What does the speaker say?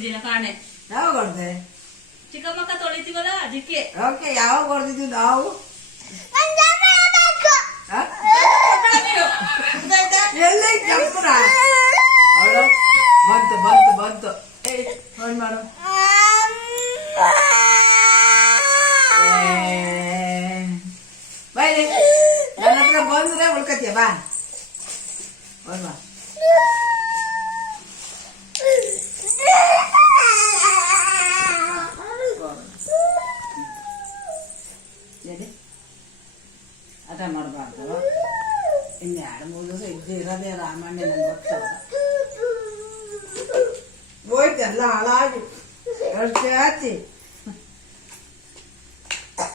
ಹೊಡೆದಿದ್ದೀನ ಕಾಣೆ. ಯಾವಾಗ ಹೊಡೆದೆ? ಚಿಕ್ಕಮ್ಮಕ್ಕ ತೊಳಿತೀವಲ್ಲ ಅದಕ್ಕೆ. ಓಕೆ, ಯಾವಾಗ ಹೊಡೆದಿದ್ದು ನಾವು? ಎಲ್ಲಿ ಕೆಂಪುರ ಅವಳು ಬಂತು ಬಂತು ಬಂತು. ಏಯ್ ಫೋನ್ ಮಾಡು. ಬೈಲಿ ನನ್ನ ಹತ್ರ ಬಂದ್ರೆ ಉಳ್ಕತಿಯ. ಬಾ ಫೋನ್ ಬಾ. ಆಟ ಮಾಡಬಾರ್ದು. ಇನ್ನು 2-3 ದಿವಸ ಇದ್ದು ಇರೋದೇ ರಾಮಣ್ಣ. ನಂಗೆ ಗೊತ್ತಲ್ಲ, ಹೋಯ್ತು ಎಲ್ಲ ಹಾಳಾಗಿ. 2 ಹಚ್ಚಿ